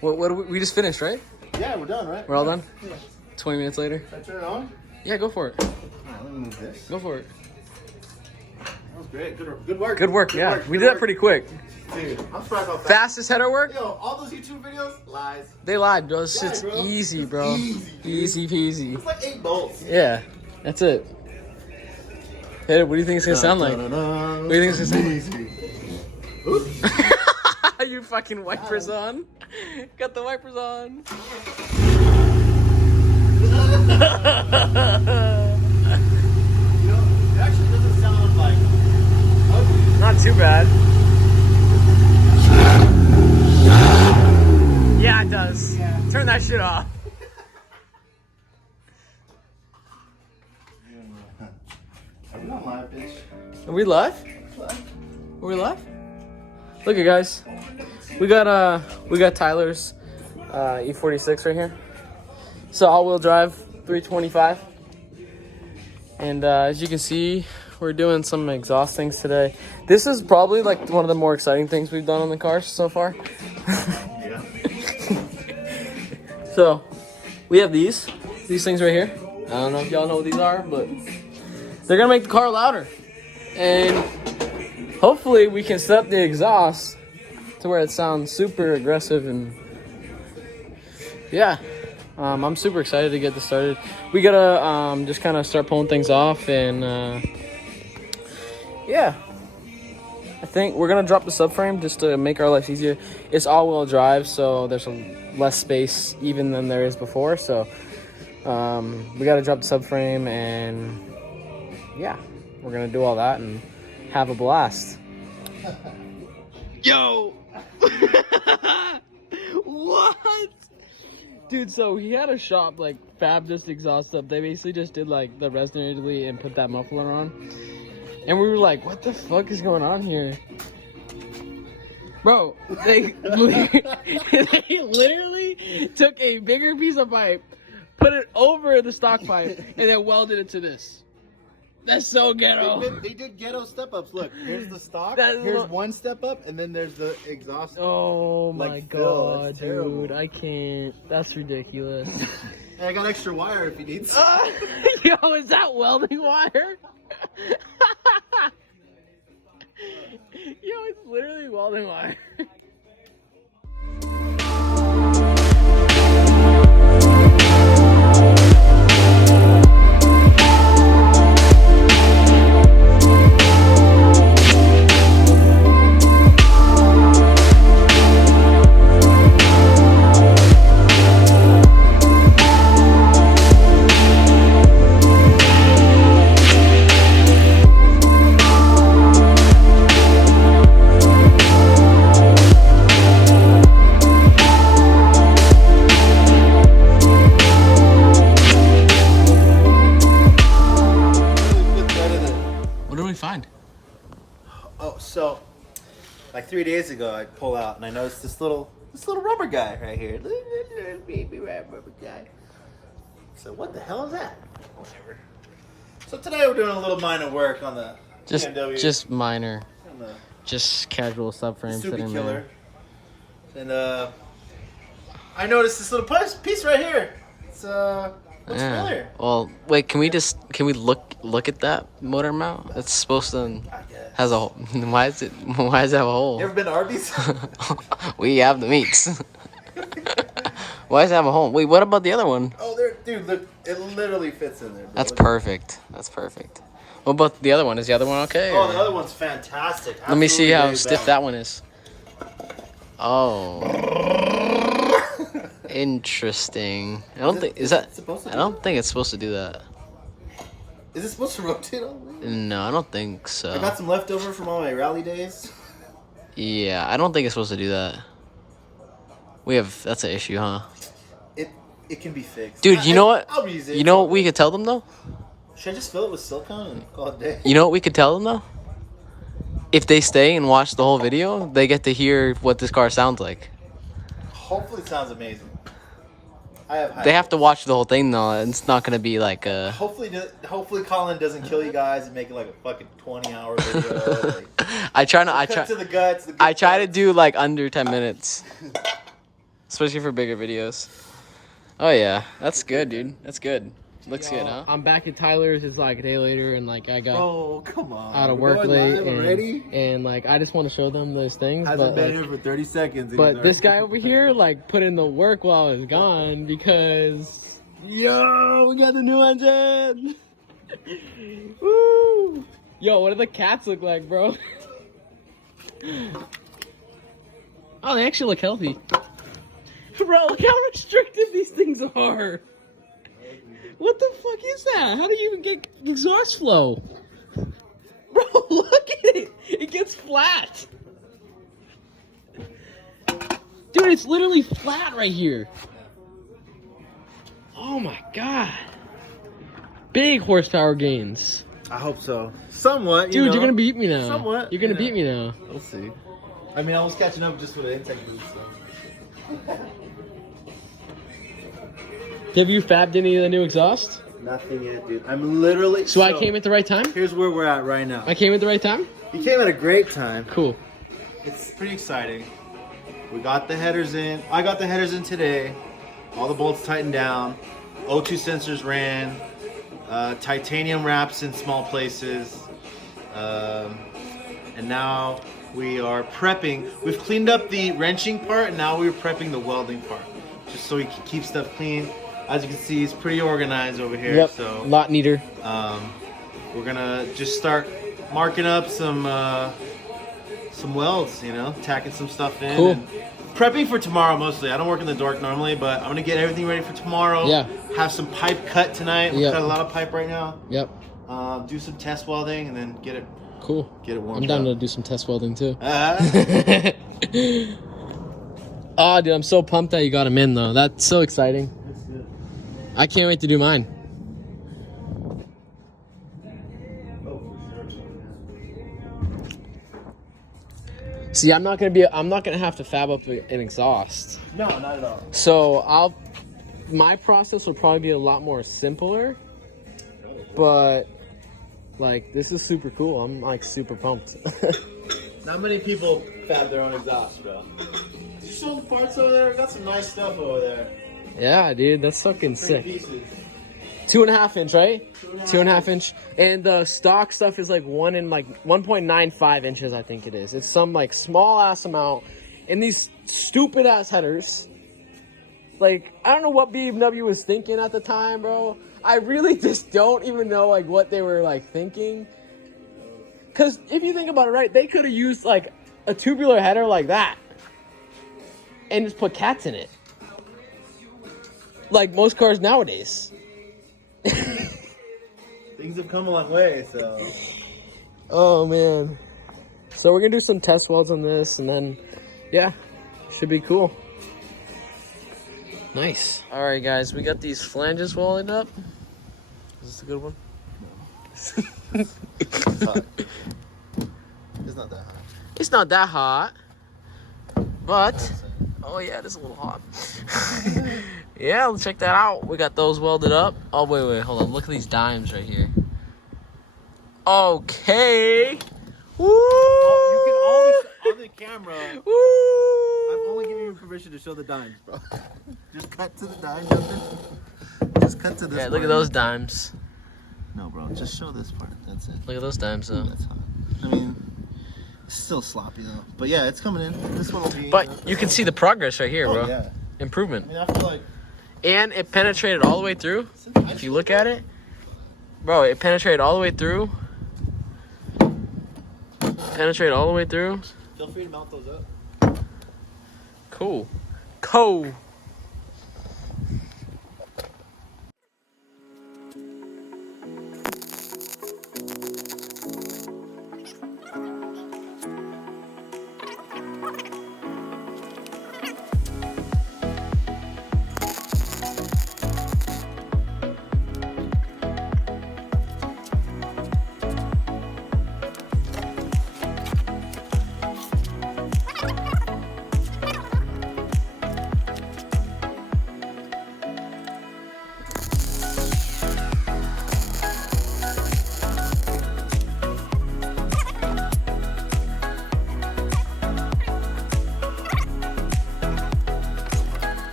What we just finished, right? Yeah, we're done, right? We're all done? Yeah. 20 minutes later? Can I turn it on? Yeah, go for it. Alright, let me move this. Go for it. That was great. Good work. Good work, yeah. We did that pretty quick. Dude, I'm surprised how fast. Fastest header work? Yo, all those YouTube videos, lies. They lied, bro. This shit's bro. easy, bro. Easy peasy. It's like 8 bolts. Yeah, that's it. Hey, what do you think it's gonna sound like? What do you think it's gonna sound like? You fucking wipers on. Got the wipers on. You know, it actually doesn't sound like ugly. Not too bad. Yeah, it does. Yeah. Turn that shit off. Are we not live, bitch? Are we live? Are we live? Look at guys. We got Tyler's E46 right here. So all-wheel drive, 325. And as you can see, we're doing some exhaust things today. This is probably like one of the more exciting things we've done on the car so far. Yeah. So we have these things right here. I don't know if y'all know what these are, but they're gonna make the car louder. And hopefully we can set up the exhaust to where it sounds super aggressive. And yeah, I'm super excited to get this started. We gotta just kind of start pulling things off, and yeah, I think we're gonna drop the subframe just to make our lives easier. It's all-wheel drive, so there's less space even than there is before. So we gotta drop the subframe, and yeah, we're gonna do all that and have a blast. Yo! What? Dude, so he had a shop like fab this exhaust up. They basically just did like the resonator and put that muffler on. And we were like, what the fuck is going on here? Bro, they literally took a bigger piece of pipe, put it over the stock pipe, and then welded it to this. That's so ghetto. They did ghetto step-ups. Look, here's the stock, That's here's one step-up, and then there's the exhaust. Oh my Like, god, that's terrible. dude. I can't. That's ridiculous. And I got extra wire if you need some. Yo, is that welding wire? Yo, it's literally welding wire. Find? Oh, so like 3 days ago, I pull out and I noticed this little rubber guy right here, little baby rubber guy. So what the hell is that? Whatever. So today we're doing a little minor work on the Bmw. Just minor, just casual subframe Super killer. And I noticed this little piece right here. It's looks familiar. Well, wait, can we look at that motor mount? It's supposed to has a hole. Why does it have a hole? You ever been to Arby's? We have the meats. Why does it have a hole? Wait, what about the other one? Oh, dude, look, it literally fits in there. Bro. That's perfect. That's perfect. What about the other one? Is the other one okay? Oh, the other one's fantastic. Let me see how stiff bad. that one is. Oh. Interesting. I don't think it's supposed to do that. Is it supposed to rotate all the way? No, I don't think so. I got some leftover from all my rally days. Yeah, I don't think it's supposed to do that. That's an issue, huh? It can be fixed. Dude, you know what? I'll reuse it. You know what we could tell them though? Should I just fill it with silicone and call it a day? You know what we could tell them though? If they stay and watch the whole video, they get to hear what this car sounds like. Hopefully it sounds amazing. They have to watch the whole thing though. It's not gonna be like a. Hopefully Colin doesn't kill you guys and make it like a fucking 20-hour video. I try to the guts. I try to do like under 10 minutes. especially for bigger videos. Oh yeah, that's good, dude. That's good. Looks good, huh? I'm back at Tyler's. It's like a day later, and like I got come on, out of work late, and like I just want to show them those things. Hasn't but been here for 30 seconds. But this guy over here like put in the work while I was gone because yo, we got the new engine. Woo! Yo, what do the cats look like, bro? Oh, they actually look healthy. Bro, look how restrictive these things are. What the fuck is that? How do you even get exhaust flow? Bro, look at it. It gets flat. Dude, it's literally flat right here. Oh my god. Big horsepower gains. I hope so. Somewhat, Dude, you're gonna beat me now. Somewhat. You're gonna beat me now. We'll see. I mean, I was catching up just with an intake boost, so. Have you fabbed any of the new exhaust? Nothing yet, dude. I'm literally... So I came at the right time? Here's where we're at right now. I came at the right time? You came at a great time. Cool. It's pretty exciting. We got the headers in. I got the headers in today. All the bolts tightened down. O2 sensors ran. Titanium wraps in small places. And now we are prepping. We've cleaned up the wrenching part, and now we're prepping the welding part. Just so we can keep stuff clean. As you can see, it's pretty organized over here. Yep, so a lot neater. We're gonna just start marking up some welds, you know, tacking some stuff in. Cool. And prepping for tomorrow mostly. I don't work in the dork normally, but I'm gonna get everything ready for tomorrow. Yeah. Have some pipe cut tonight. We cut a lot of pipe right now. Yep. Do some test welding and then get it. Cool. Get it warmed. I'm down up. to do some test welding too. Oh, dude, I'm so pumped that you got him in though. That's so exciting. I can't wait to do mine. See, I'm not gonna have to fab up an exhaust. No, not at all. So my process will probably be a lot more simpler, but like this is super cool. I'm like super pumped. Not many people fab their own exhaust, bro. Did you show the parts over there? We got some nice stuff over there. Yeah, dude, that's fucking sick. Pieces. 2.5 inch, right? 2.5 inch. And the stock stuff is like 1.95 inches, I think it is. It's some like small ass amount. And these stupid ass headers. Like, I don't know what BMW was thinking at the time, bro. I really just don't even know like what they were like thinking. Cause if you think about it, right, they could have used like a tubular header like that. And just put cats in it. Like most cars nowadays. Things have come a long way, so. Oh man. So we're gonna do some test welds on this and then yeah, should be cool. Nice. Alright guys, we got these flanges welded up. Is this a good one? It's hot. It's not that hot. It's not that hot. But oh yeah, it is a little hot. Yeah, let's check that out. We got those welded up. Oh, wait, hold on. Look at these dimes right here. Okay. Woo! Oh, you can always, on the camera, Woo! I'm only giving you permission to show the dimes, bro. Just cut to the dime, Justin. Just cut to this Yeah, look at those dimes. No, bro, just show this part. That's it. Look at those dimes, though. That's hot. I mean, it's still sloppy, though. But yeah, it's coming in. This one will be... But you can see the progress right here, bro. Oh, yeah. Improvement. I mean, I feel like... And it penetrated all the way through. If you look at it, bro, it penetrated all the way through. Penetrated all the way through. Feel free to mount those up. Cool. Cool.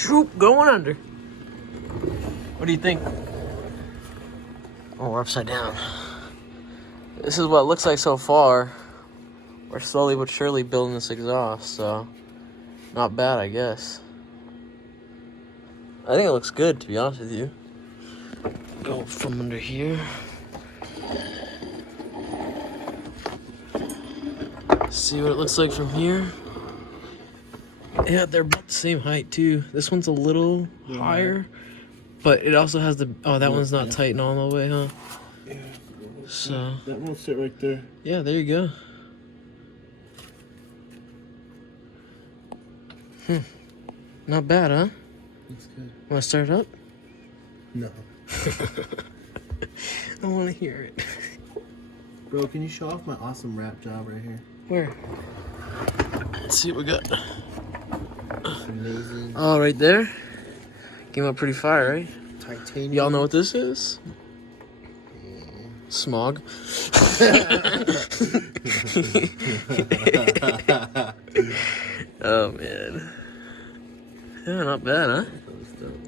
Shoop, going under. What do you think? Oh, we're upside down. This is what it looks like so far. We're slowly but surely building this exhaust, so not bad, I guess. I think it looks good, to be honest with you. Go from under here. See what it looks like from here. Yeah, they're about the same height too. This one's a little higher, but it also has the. Oh, that one's not tight all the way, huh? Yeah. So that won't sit right there. Yeah, there you go. Not bad, huh? Looks good. Want to start it up? No. I want to hear it. Bro, can you show off my awesome wrap job right here? Where? Let's see what we got. Amazing. Oh, right there. Came out pretty fire, right? Titanium. Y'all know what this is? Yeah. Smog. Oh man. Yeah, not bad, huh?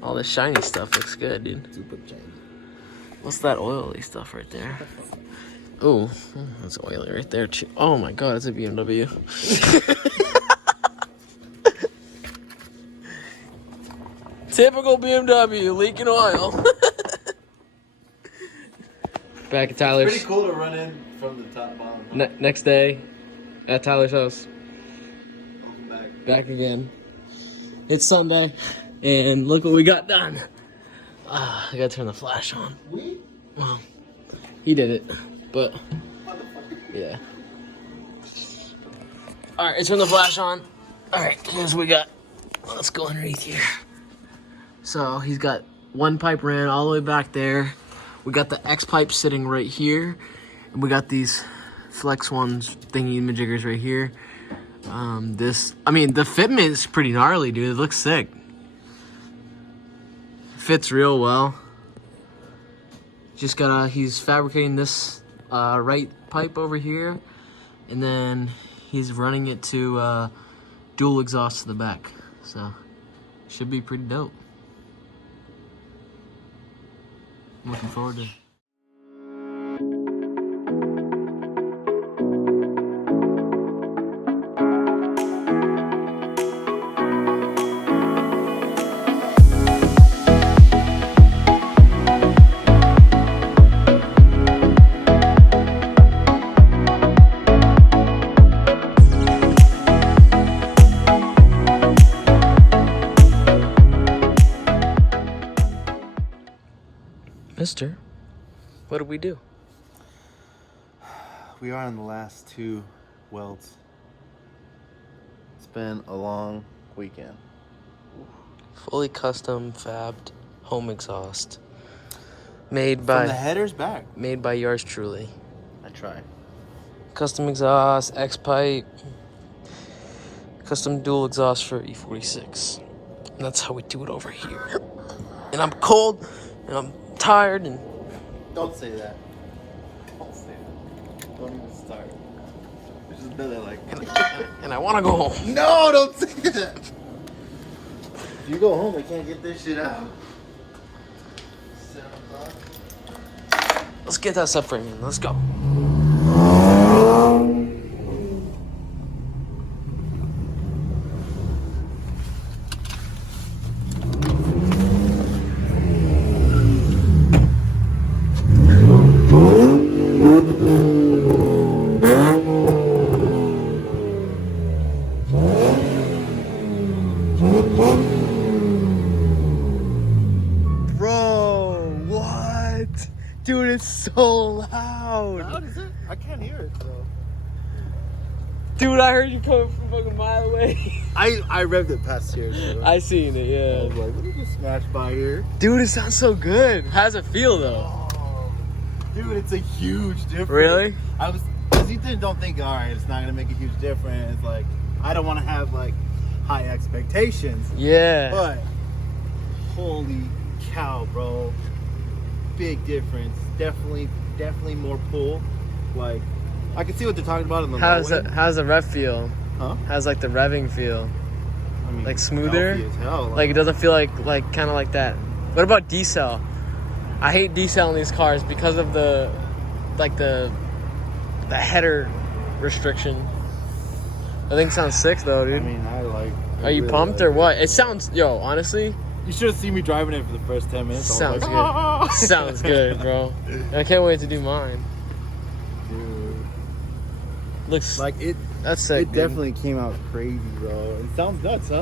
All this shiny stuff looks good, dude. Super shiny. What's that oily stuff right there? Oh, that's oily right there. Oh my god, it's a BMW. Typical BMW, leaking oil. Back at Tyler's. Pretty cool to run in from the top bottom. Next day at Tyler's house. Welcome Back again. It's Sunday, and look what we got done. I gotta turn the flash on. Well, he did it, but yeah. All right, turn the flash on. All right, here's what we got. Let's go underneath here. So he's got one pipe ran all the way back there. We got the X pipe sitting right here, and we got these flex ones thingy-majiggers right here. The fitment is pretty gnarly, dude. It looks sick. Fits real well. Just he's fabricating this right pipe over here, and then he's running it to dual exhaust to the back. So should be pretty dope. I'm looking forward to it. Mister, what did we do? We are on the last two welds. It's been a long weekend. Fully custom fabbed home exhaust. Made by From the headers back. Made by yours truly. I try. Custom exhaust, X pipe, custom dual exhaust for E46. And that's how we do it over here. And I'm cold, and I'm tired, and Don't say that. Don't say that. Don't even start. It's just better like. and I want to go home. No, don't say that. If you go home, we can't get this shit out. 7 o'clock. Let's get that subframe in. Let's go. Bro, what? Dude, it's so loud. Loud is it? I can't hear it though. Dude, I heard you coming from fucking a mile away. I revved it past here. So I seen it, I yeah. was like, let me just smash by here. Dude, it sounds so good. How's it feel though? Oh, dude, it's a huge difference. Really? Because you don't think, all right, it's not gonna make a huge difference. Like, I don't want to have like high expectations. Yeah. But holy cow, bro! Big difference. Definitely more pull. Like, I can see what they're talking about in the How's low the end. how's the rev feel? Huh? How's like the revving feel? I mean, like smoother. healthy as hell, Like it doesn't feel like kind of like that. What about decel? I hate decel in these cars because of the header restriction. I think it sounds sick though, dude. I mean, Are you pumped or what? It sounds, yo, honestly, You should have seen me driving it for the first 10 minutes. I was sounds like, good. "Ah!" Sounds good, bro. I can't wait to do mine. Dude. Looks Like it that's sick. It dude. definitely came out crazy, bro. It sounds nuts, huh?